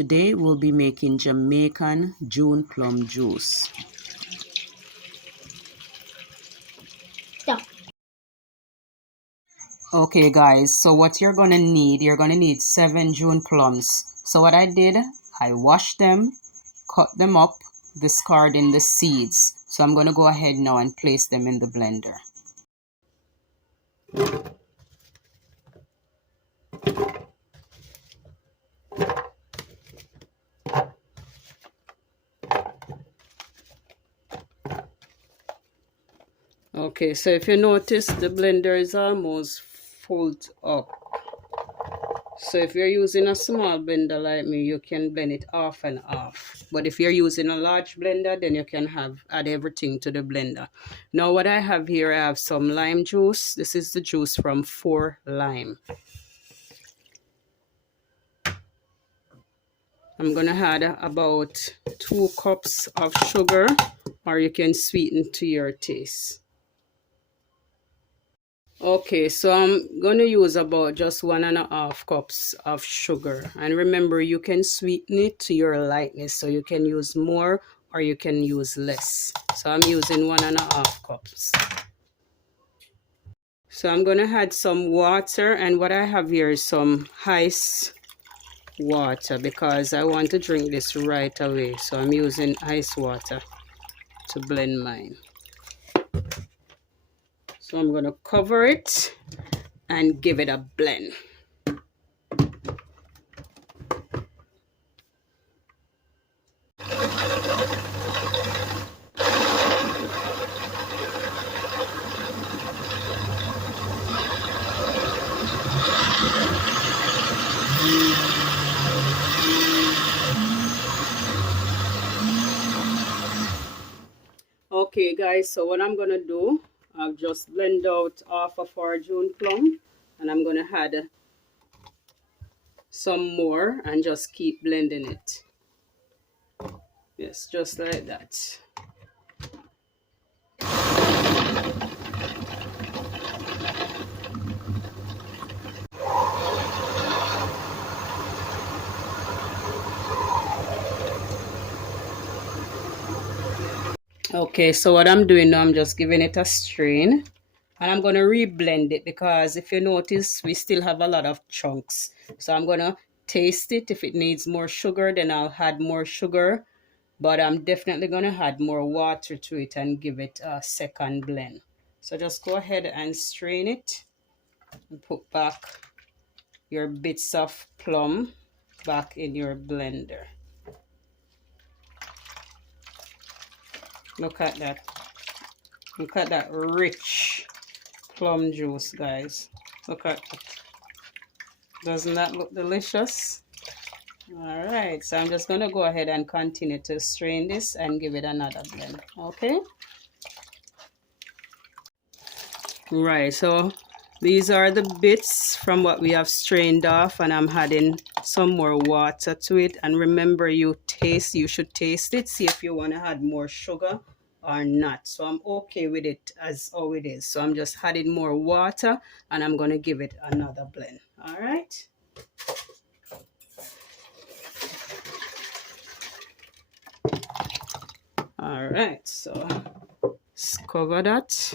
today we'll be making Jamaican June Plum Juice. Okay guys, so what you're gonna need 7 June plums. So what I did, I washed them, cut them up, discarding the seeds. So I'm gonna go ahead now and place them in the blender. Okay, so if you notice, the blender is almost full up. So if you're using a small blender like me, you can blend it off and off. But if you're using a large blender, then you can add everything to the blender. Now what I have here, I have some lime juice. This is the juice from 4 lime. I'm gonna add about 2 cups of sugar, or you can sweeten to your taste. Okay, so I'm gonna use about just 1.5 cups of sugar, and remember, you can sweeten it to your likeness, so you can use more or you can use less. So I'm using 1.5 cups. So I'm gonna add some water, and what I have here is some ice water because I want to drink this right away. So I'm using ice water to blend mine. So I'm gonna cover it and give it a blend. Okay guys, so what I'm gonna do, I've just blend out half of our June plum, and I'm gonna add some more and just keep blending it. Yes, just like that. Okay, so what I'm doing now, I'm just giving it a strain, and I'm gonna re-blend it because if you notice, we still have a lot of chunks. So I'm gonna taste it. If it needs more sugar, then I'll add more sugar, but I'm definitely gonna add more water to it and give it a second blend. So just go ahead and strain it and put back your bits of plum back in your blender. Look at that. Look at that rich plum juice, guys. Look at that. Doesn't that look delicious? All right, so I'm just going to go ahead and continue to strain this and give it another blend. Okay. Right, so these are the bits from what we have strained off, and I'm adding some more water to it. And remember, you should taste it, see if you want to add more sugar or not. So I'm okay with it as how it is. So I'm just adding more water, and I'm going to give it another blend. All right. All right, so let's cover that.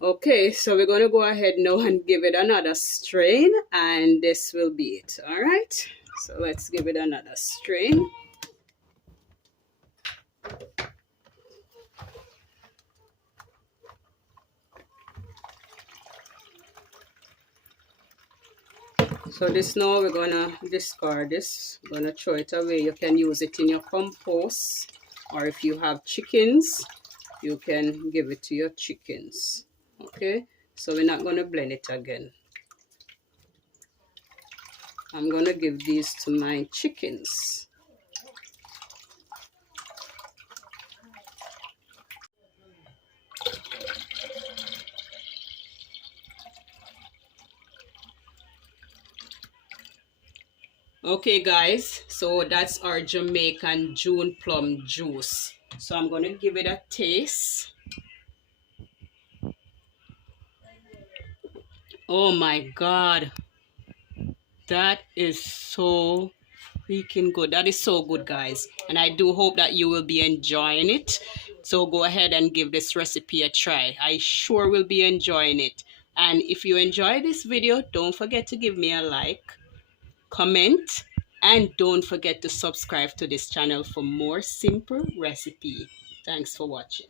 Okay, so we're going to go ahead now and give it another strain, and this will be it. All right, so let's give it another strain. So this now we're gonna discard this. We're gonna throw it away. You can use it in your compost, or if you have chickens, you can give it to your chickens. Okay, so we're not gonna blend it again. I'm gonna give these to my chickens. Okay guys, so that's our Jamaican June Plum Juice. So I'm gonna give it a taste. Oh my God, that is so freaking good. That is so good, guys, and I do hope that you will be enjoying it. So go ahead and give this recipe a try. I sure will be enjoying it. And if you enjoy this video, don't forget to give me a like, comment, and don't forget to subscribe to this channel for more simple recipe. Thanks for watching.